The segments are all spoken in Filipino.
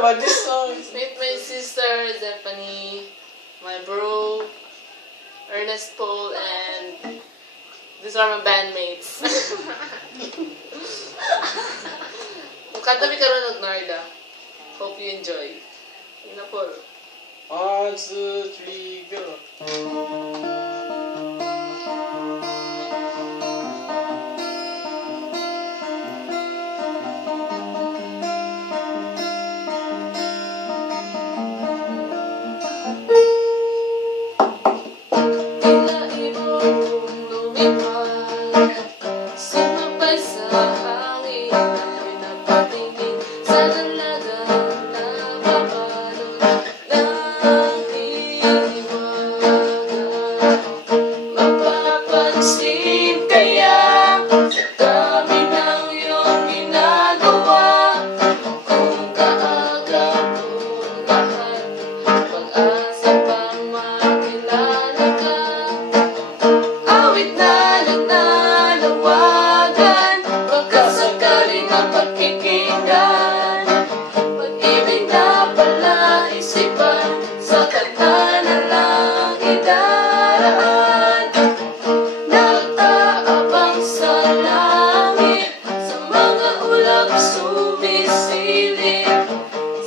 about this song? Meet my sister, Zephanie, my bro, Ernest Paul, and these are my bandmates. Katabi ka rin ng Narda. Hope you enjoy. Yun na po. 1, 2, 3, go.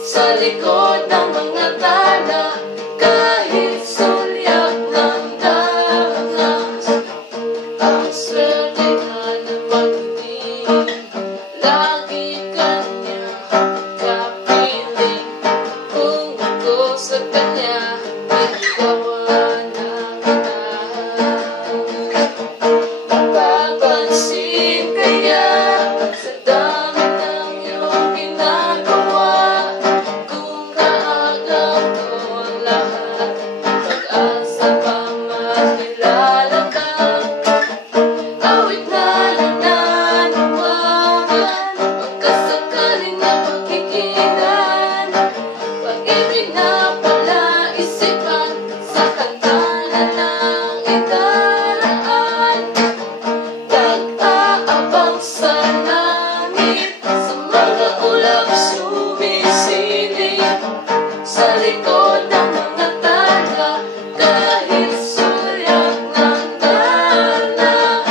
Sa likod ng mga tala, kahit sulyak ng danas, ang swerte nga na magdinig, lagi kanya kapiling. Kung ako sa kanya, ikaw na kita. Napapansin kaya sa dami ng iyong ginagawa, sa likod ng mga tala, kahit sulyak ng dana.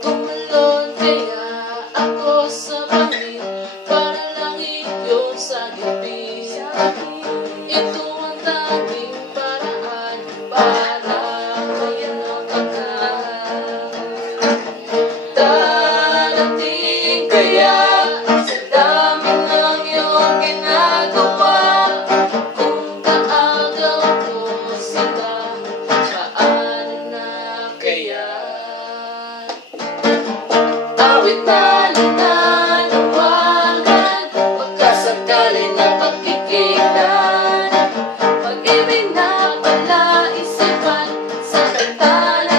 Tumalon kaya ako sa bangin, para lang iyong sagipin. Ito ang tanging paraan para mayakan ka. Darating kaya sa dami ng iyong ginagawa, awit na nananawagan, pagkasakali na pagkikilan, pag-ibig na palaisipan, sa kanta na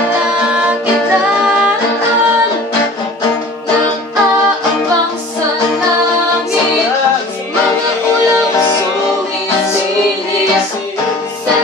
nakitaan, nag-aabang sa langit, mga ulang sumisilip, sa